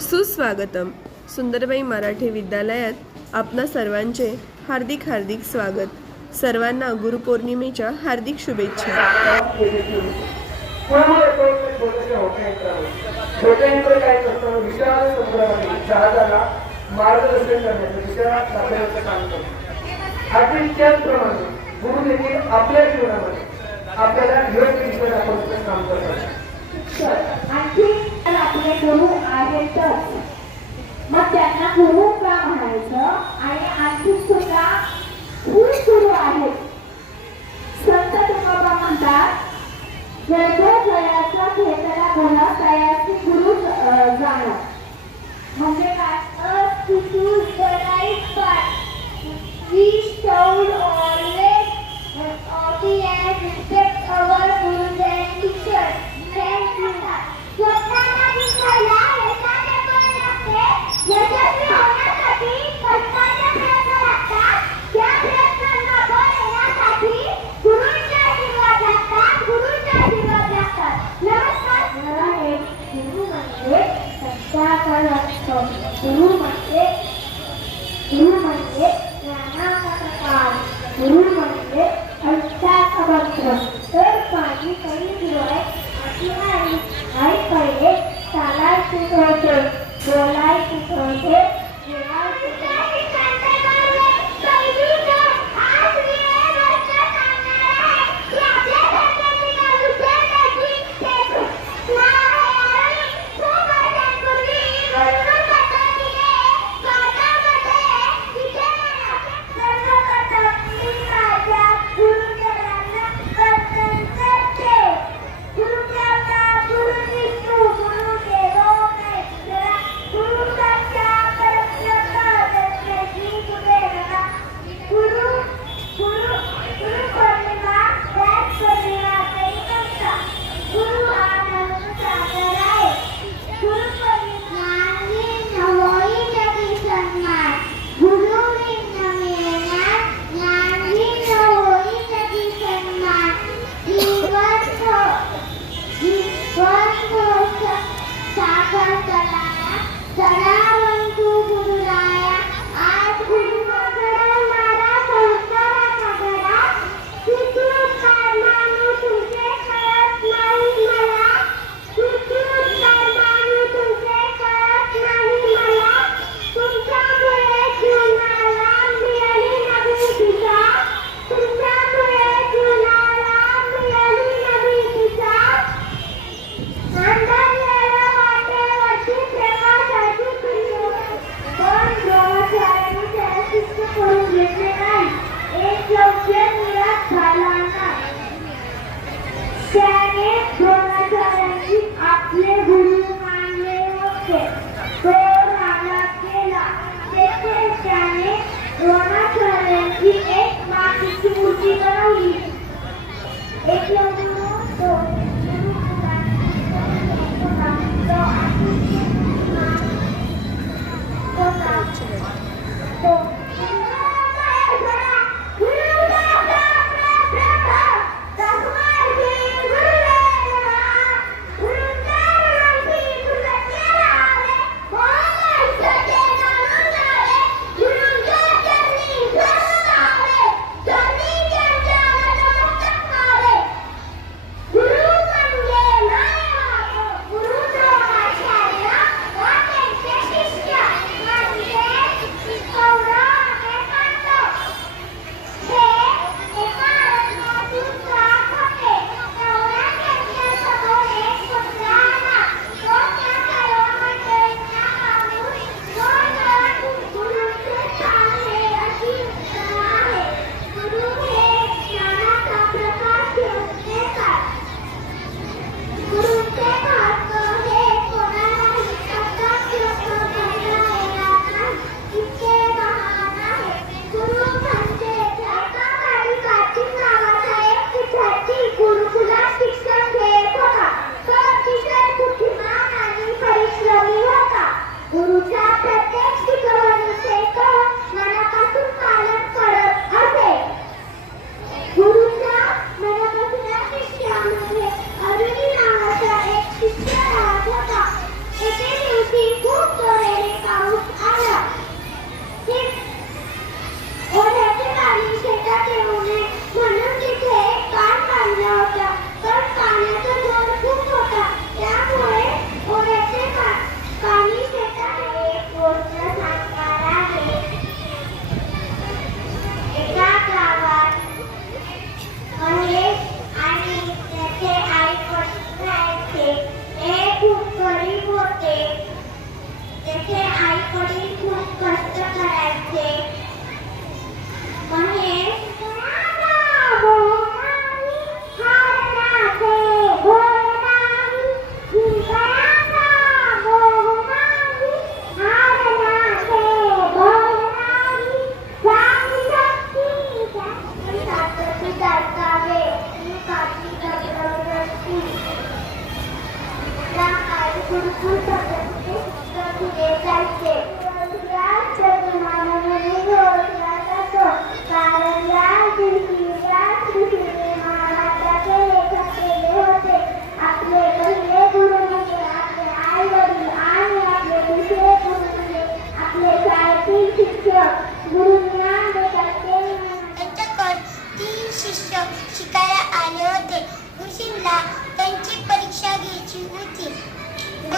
सुस्वागतम. सुंदरबाई मराठी विद्यालयात आपणा सर्वांचे हार्दिक हार्दिक स्वागत. सर्वांना गुरुपौर्णिमेच्या हार्दिक शुभेच्छा. आपल्या जीवनामध्ये आपल्याला योग्य दाखवतो जयाचा घेतला गुण तयाची गुरु जाण. म्हणजे काय? अ तू तू बराई पाठ वी स्टोल गुरु म्हणजे ज्ञानाचा प्रकाश गुरु म्हणजे अंशाचा मंत्र तर माझी कळी दिवाय अशी आई आई पहिले चालाय शिकवते बोलाय शिकवते जेवाय खूप गरीब होते त्याचे आई वडील खूप कष्ट करायचे मग हे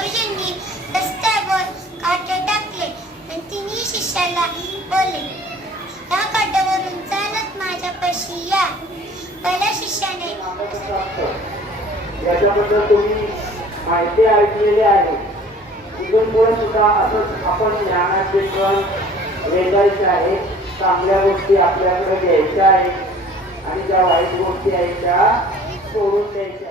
गुरुजींनी रस्त्यावर काटे टाकले आणि तिन्ही शिष्याला बोले या काट्यावरून चालत माझ्यापाशी या. पहिल्या शिष्याने याच्याबद्दल तुम्ही माहिती ऐकलेली आहे. इथून पुढे सुद्धा असंच आपण ज्ञानाचे क्रम वेगायचे आहे. चांगल्या गोष्टी आपल्याकडे घ्यायच्या आहेत आणि ज्या वाईट गोष्टी आहेत त्या सोडून द्यायच्या